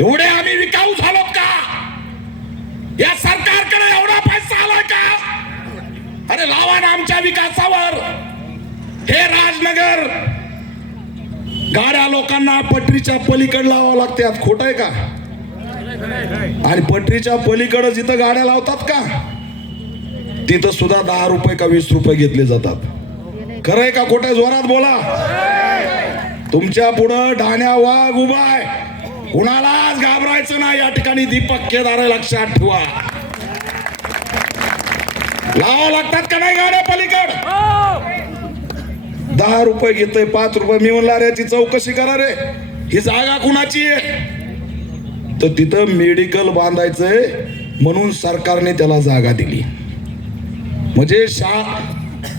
एवढे आम्ही विकाऊ झालो का? या सरकारकडे एवढा पैसा आला का? अरे लावा ना आमच्या विकासावर. हे राजनगर गाड्या लोकांना पटरीच्या पलीकडे लावावं लागतात, खोट आहे का? आणि पटरीच्या पलीकडे जिथं गाड्या लावतात का तिथं सुद्धा 10 रुपये का 20 रुपये घेतले जातात. खरंय का खोट आहे? जोरात बोला. तुमच्या पुढं ढाण्या वाघ उभा आहे, कुणालाच घाबरायचं नाही. या ठिकाणी दीपक केदार आहे, लक्षात ठेवा. लावा लागतात का नाही गाड्या पलीकड? 10 रुपये घेतोय, 5 रुपये. मी म्हणला रे याची चौकशी करा रे, ही जागा कुणाची आहे? तर तिथं मेडिकल बांधायचंय म्हणून सरकारने त्याला जागा दिली. म्हणजे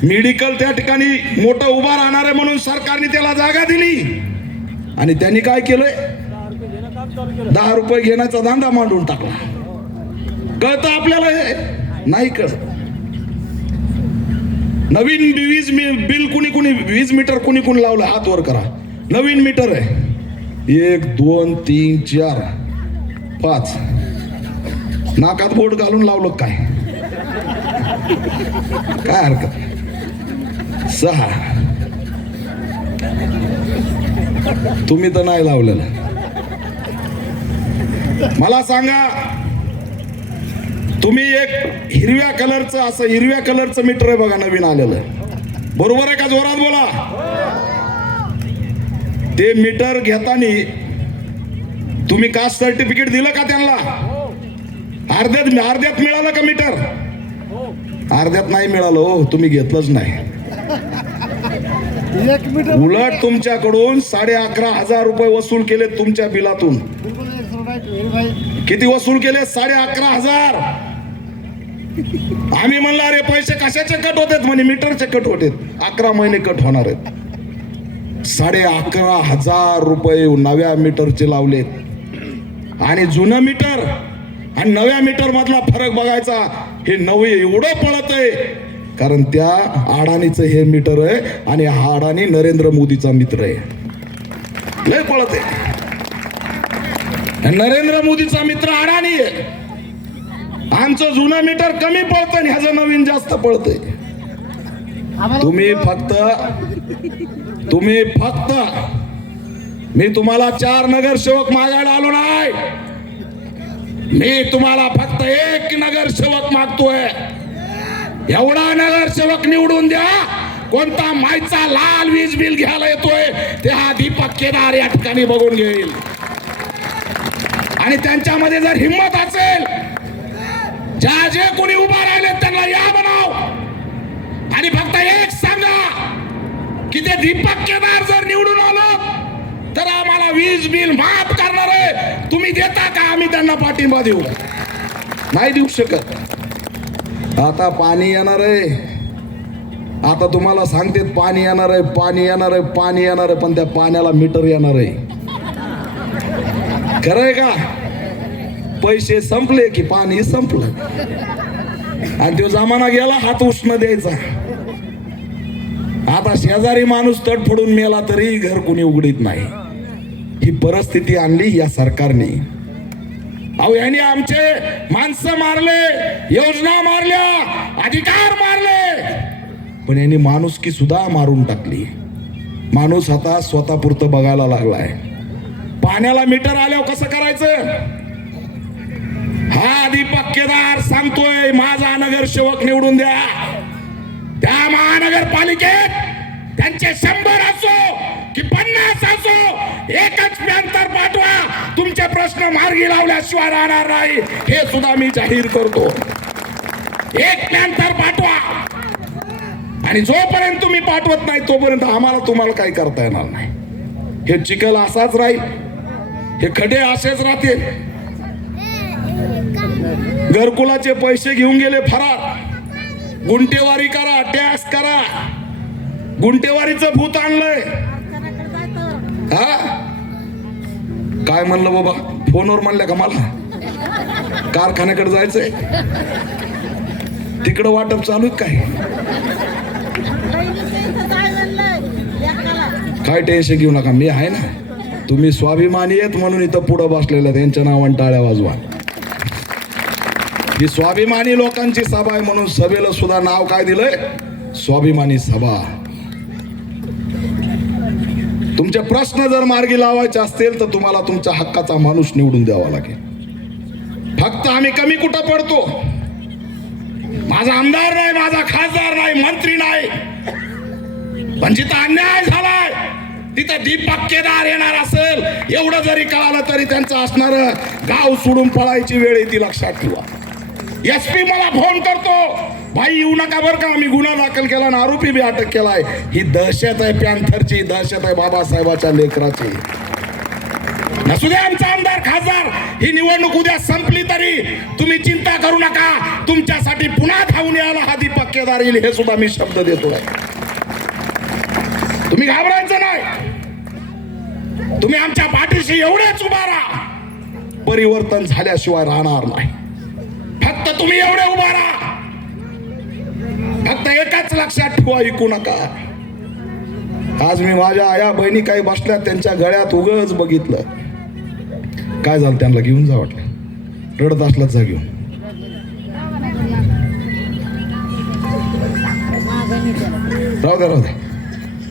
मेडिकल त्या ठिकाणी मोठं उभा राहणार आहे म्हणून सरकारने त्याला जागा दिली. आणि त्यांनी काय केलंय? 10 रुपये घेण्याचा धंदा मांडून टाकला. कळतं आपल्याला? हे नाही कळत. नवीन वीज बिल कुणी वीज मीटर कुणी लावलं? हात वर करा. नवीन मीटर आहे. 1 2 3 4 5. नाकात बोट घालून लावलं काय? काय हरकत? 6. तुम्ही तर नाही लावलेलं. मला सांगा, तुम्ही एक हिरव्या कलरचं मीटर आहे बघा, नवीन आलेलं. बरोबर आहे का? जोरात बोला. ते मीटर घेताना तुम्ही कास्ट सर्टिफिकेट दिलं का त्यांना? अर्ध्यात मिळालं का मीटर? अर्ध्यात नाही मिळालं हो, तुम्ही घेतलंच नाही. उलट तुमच्याकडून 11,500 रुपये वसूल केले तुमच्या बिलातून. किती वसूल केले? 11,500. आम्ही म्हणलं अरे पैसे कशाचे कट होतात? म्हणे मीटरचे कट होते. 11 महिने कट होणार आहेत. 11,500 रुपये नव्या मीटरचे लावलेत. आणि जुनं मीटर आणि नव्या मीटर मधला फरक बघायचा. हे नवे एवढं पळत आहे कारण त्या अडाणीचं हे मीटर आहे आणि हा अडाणी नरेंद्र मोदीचा मित्र आहे. लय पळत आहे. नरेंद्र मोदीचा मित्र अडाणी आहे. आमचं जुनं मीटर कमी पळतं आणि ह्याचं नवीन जास्त पळतंय. तुम्ही फक्त मी तुम्हाला 4 नगरसेवक मागायला आलो नाही. मी तुम्हाला फक्त 1 नगरसेवक मागतोय. एवढा नगरसेवक निवडून द्या. कोणता मायचा लाल वीज बिल घ्यायला येतोय ते हा दीपक केदार या ठिकाणी बघून घेईल. आणि त्यांच्यामध्ये जर हिम्मत असेल, जे कोणी उभा राहिले त्यांना या बनाव. आणि फक्त एक सांगा की ते दीपक केदार जर निवडून आलो तर आम्हाला वीज बिल माफ करणार आहे. तुम्ही देता का? आम्ही त्यांना पाठिंबा देऊ. नाही देऊ शकत. आता पाणी येणार आहे. आता तुम्हाला सांगते पाणी येणार आहे. पण त्या पाण्याला मीटर येणार आहे. खरंय का? पैसे संपले की पाणी संपलं. आणि तो जमाना गेला हात उष्ण द्यायचा. आता शेजारी माणूस तडफडून मेला तरी घर कुणी उघडीत नाही. ही परिस्थिती आणली या सरकारने. अहो यांनी आमचे माणसं मारले, योजना मारल्या, अधिकार मारले. पण यांनी माणुसकी सुद्धा मारून टाकली. माणूस आता स्वतःपुरतं बघायला लागलाय. पाण्याला मीटर आल्यावर कसं करायचं? हा दीपक केदार सांगतोय माझा नगरसेवक निवडून द्या. त्या महानगरपालिकेत त्यांचे 100 असो की 50 असो, एकच पॅन्थर पाठवा. तुमचे प्रश्न मार्गी लावल्याशिवाय राहणार नाही हे सुद्धा मी जाहीर करतो. एक पॅन्थर पाठवा. आणि जोपर्यंत तुम्ही पाठवत नाही तोपर्यंत आम्हाला तुम्हाला काही करता येणार नाही. हे चिखल असाच राहील. हे खडे असेच राहतील. घरकुलाचे पैसे घेऊन गेले फरार. गुंटेवारी करा, टॅक्स करा. गुंटेवारीचं भूत आणलंय. हा काय म्हणलं बाबा? फोनवर म्हणलं का मला कारखान्याकडे जायचंय? तिकडं वाटप चालू काय? काय टेन्शन घेऊ नका, मी आहे ना. तुम्ही स्वाभिमानी आहेत म्हणून इथं पुढं बसलेले त्यांच्या नावाने टाळ्या वाजवा. ही स्वाभिमानी लोकांची सभा आहे म्हणून सभेला सुद्धा नाव काय दिलंय? स्वाभिमानी सभा. तुमचे प्रश्न जर मार्गी लावायचे असतील तर तुम्हाला तुमच्या हक्काचा माणूस निवडून द्यावा लागेल. फक्त आम्ही कमी कुठं पडतो? माझा आमदार नाही, माझा खासदार नाही, मंत्री नाही, पण जिथं अन्याय झालाय तिथं दीपक केदार येणार असेल एवढं जरी कळालं तरी त्यांचं असणार गाव सोडून पळायची वेळ येते, लक्षात ठेवा. एसपी मला फोन करतो, भाई येऊ नका बरं का, आम्ही गुन्हा दाखल केला आणि आरोपी बी अटक केलाय. ही दहशत आहे, पॅन्थरची दहशत आहे, बाबासाहेबाच्या लेकराची. नसू दे आमचा आमदार खासदार, ही निवडणूक उद्या संपली तरी तुम्ही चिंता करू नका, तुमच्यासाठी पुन्हा धावून यायला हा दीपक केदार येईल, हे सुद्धा मी शब्द देतोय. तुम्ही घाबरायचं नाही, तुम्ही आमच्या पाठीशी एवढेच उभा राहा, परिवर्तन झाल्याशिवाय राहणार नाही. फक्त तुम्ही एवढे उभा राहा, फक्त एकच लक्षात ठेवा, ऐकू नका. आज मी माझ्या आया बहिणी काही बसल्या त्यांच्या गळ्यात उगच बघितलं, काय झालं त्यांना घेऊन जा वाटलं, रडत असलाच जा घेऊन. राहू दे